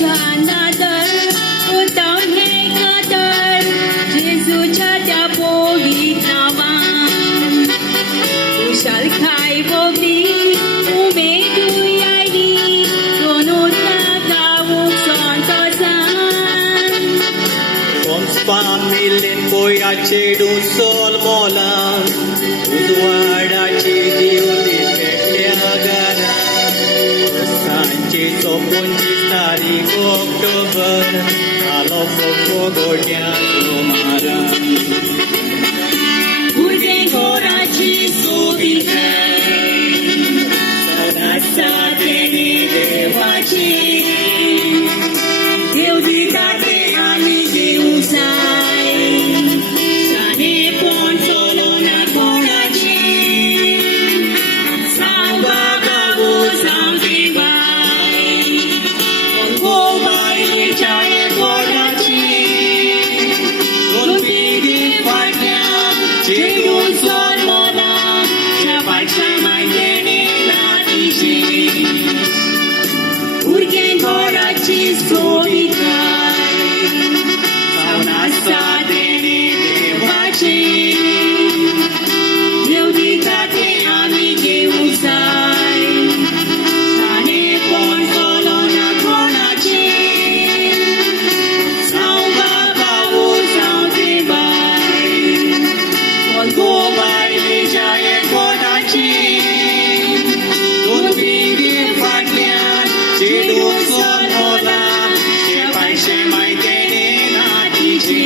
Jesuच्या नादर उताव हे कादर जेजूच्या त्या पवित्र नावान खुशाल खाय भोगली उमेदू आयली दोनोतला गावूक संतोषान Conspaमिलेन कोयाचे डुसोल मोलान उजवाडाची दिवली पेटल्या घरान सांचे 25 तारीख ऑक्टोबर आलो फोको गोट्याचो मारान भुरगे घोराची सोबिताय सदांच साथेनी देवाची देव दिता ते आमी घेवूंक जाय सानेपण चलोना कोणाची जावं बागावो जावं देवाय हो बायलेच्या कोणाची दोन पिढी फाटल्यान चेडून चलोना त्या बायच्या मायदेनी लागींची भुरगे घोराची सोबिताय सावनासा देणी देवाची देव दिता ते आमी घेवूंक जाय सानेपण चलोना कोणाची जावं बाबावो जावं देवाय कोणको बायलेच्या कोणाची दोन पिढी फाटल्यान चेडून चलोना ते बायचे मायदेनी लागींची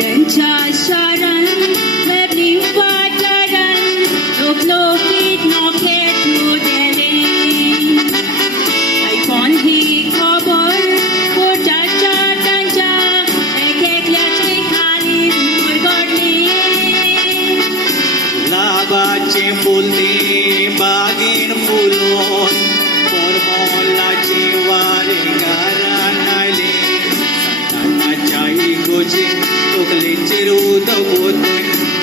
त्यांच्या शारान लेबली वाठारान लोकलोकीत नोखेत मोदेले आयकोन ही खबर कोर्टाच्या तांच्या एकल्याची खाली गडली लाभाचे फुलले बागेन फुलोन परमोलाची वारे घरान आयले संतानाच्या इगोचेर तकलेचेर उदक ओतून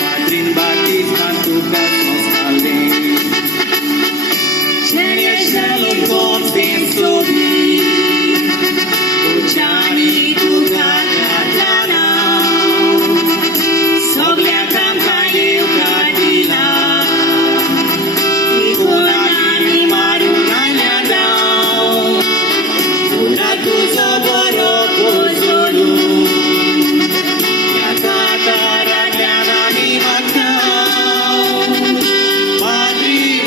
पाद्रीन बातिस्तान तुका संस्कारले शेणे शालोन कोंपेन सोबी तुच्यानी तुका घातला नांव सगल्या कामकां देवकार दिला कोणानी मारून आयल्या डाव पुना तुजो बरो पोजोडून त्या कांतारांतल्यान आमी मागतांव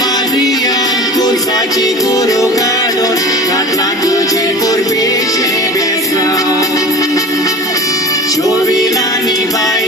माद्रियान कुर्साची कुरो काडून घातला तुजे कुरबेचे बेसरांव 24 बाय